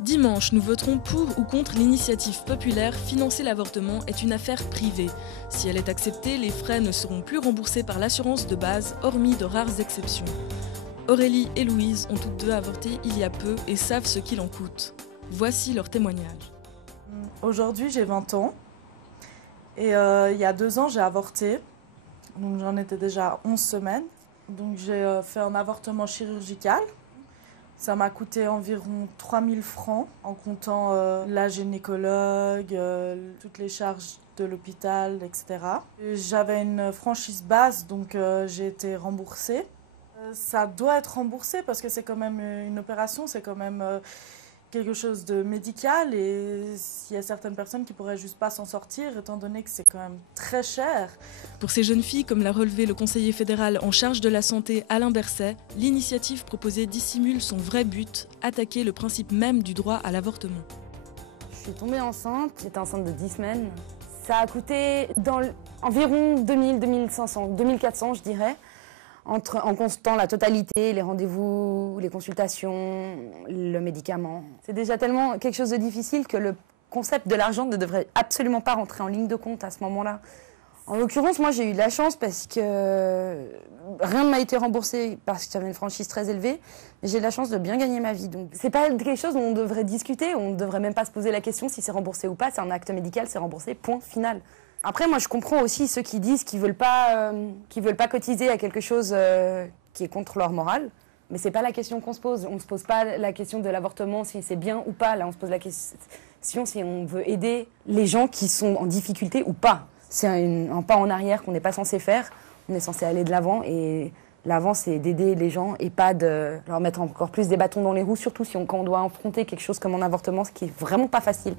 Dimanche, nous voterons pour ou contre l'initiative populaire Financer l'avortement est une affaire privée. Si elle est acceptée, les frais ne seront plus remboursés par l'assurance de base, hormis de rares exceptions. Aurélie et Louise ont toutes deux avorté il y a peu et savent ce qu'il en coûte. Voici leur témoignage. Aujourd'hui, j'ai 20 ans et il y a 2 ans, j'ai avorté. Donc j'en étais déjà à 11 semaines. Donc j'ai fait un avortement chirurgical. Ça m'a coûté environ 3 000 francs en comptant la gynécologue, toutes les charges de l'hôpital, etc. J'avais une franchise basse, donc j'ai été remboursée. Ça doit être remboursé parce que c'est quand même une opération, c'est quand même quelque chose de médical et il y a certaines personnes qui pourraient juste pas s'en sortir étant donné que c'est quand même très cher. Pour ces jeunes filles, comme l'a relevé le conseiller fédéral en charge de la santé Alain Berset, l'initiative proposée dissimule son vrai but, attaquer le principe même du droit à l'avortement. Je suis tombée enceinte, j'étais enceinte de 10 semaines. Ça a coûté environ 2000, 2500, 2400 je dirais. En comptant la totalité, les rendez-vous, les consultations, le médicament. C'est déjà tellement quelque chose de difficile que le concept de l'argent ne devrait absolument pas rentrer en ligne de compte à ce moment-là. En l'occurrence, moi j'ai eu de la chance parce que rien ne m'a été remboursé parce que j'avais une franchise très élevée. Mais j'ai de la chance de bien gagner ma vie. Donc c'est pas quelque chose dont on devrait discuter, on ne devrait même pas se poser la question si c'est remboursé ou pas. C'est un acte médical, c'est remboursé, point final. Après, moi, je comprends aussi ceux qui disent qu'ils veulent pas cotiser à quelque chose qui est contre leur morale. Mais c'est pas la question qu'on se pose. On ne se pose pas la question de l'avortement, si c'est bien ou pas. Là, on se pose la question si on veut aider les gens qui sont en difficulté ou pas. C'est un pas en arrière qu'on n'est pas censé faire. On est censé aller de l'avant. Et l'avant, c'est d'aider les gens et pas de leur mettre encore plus des bâtons dans les roues, surtout quand on doit affronter quelque chose comme un avortement, ce qui est vraiment pas facile.